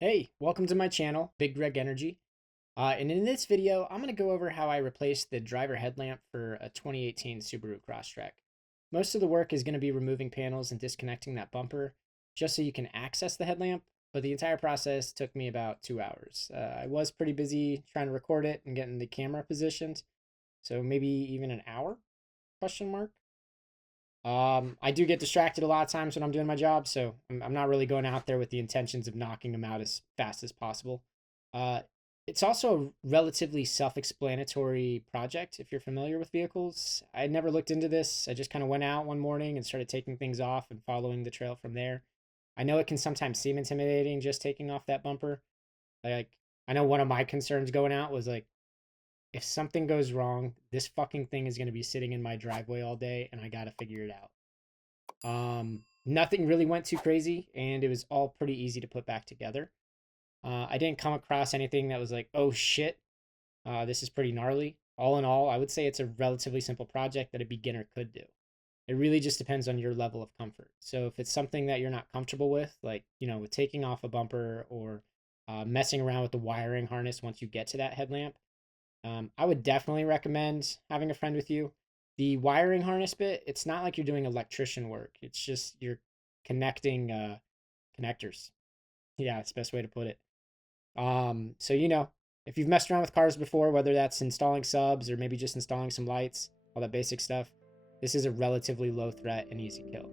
Hey, welcome to my channel, Big Greg Energy. And in this video, I'm going to go over how I replaced the driver headlamp for a 2018 Subaru Crosstrek. Most of the work is going to be removing panels and disconnecting that bumper just so you can access the headlamp, but the entire process took me about 2 hours. I was pretty busy trying to record it and getting the camera positioned, so maybe even an hour, question mark. I do get distracted a lot of times when I'm doing my job, so I'm not really going out there with the intentions of knocking them out as fast as possible. Uh, it's also a relatively self-explanatory project if you're familiar with vehicles. I never looked into this. I just kind of went out one morning and started taking things off and following the trail from there. I know it can sometimes seem intimidating just taking off that bumper. Like, I know one of my concerns going out was like, if something goes wrong, this fucking thing is going to be sitting in my driveway all day and I got to figure it out. Nothing really went too crazy, and it was all pretty easy to put back together. I didn't come across anything that was like, oh shit, this is pretty gnarly. All in all, I would say it's a relatively simple project that a beginner could do. It really just depends on your level of comfort. So if it's something that you're not comfortable with, like, with taking off a bumper or messing around with the wiring harness once you get to that headlamp, I would definitely recommend having a friend with you. The wiring harness bit, it's not like you're doing electrician work. It's just you're connecting connectors. Yeah, it's the best way to put it. So if you've messed around with cars before, whether that's installing subs or maybe just installing some lights, all that basic stuff, this is a relatively low threat and easy kill.